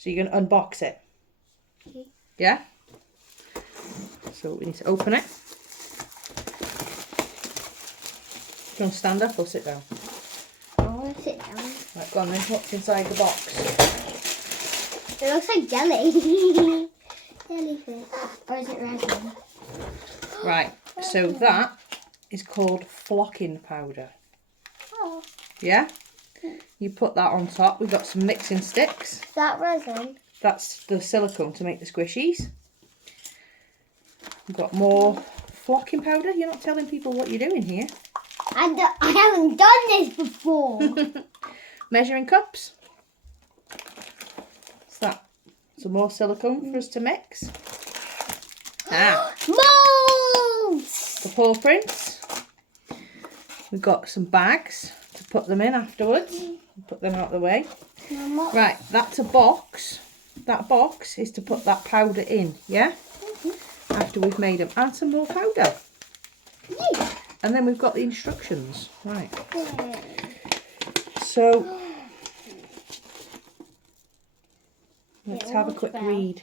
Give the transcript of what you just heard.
So you're going to unbox it. Okay. Yeah? So we need to open it. Do you want to stand up or sit down? I want to sit down. Right, go on then. What's inside the box? It looks like jelly. Jellyfish. Or is it resin? Right, so that is called flocking powder. Oh. Yeah? You put that on top. We've got some mixing sticks. That resin? That's the silicone to make the squishies. We've got more flocking powder. You're not telling people what you're doing here. I haven't done this before. Measuring cups. What's that? Some more silicone for us to mix. Molds! The paw prints. We've got some bags to put them in afterwards. Put them out of the way. Mama. Right, that's a box. That box is to put that powder in, yeah? After we've made them. And some more powder. Yeah. And then we've got the instructions. Right. So, let's have a quick read.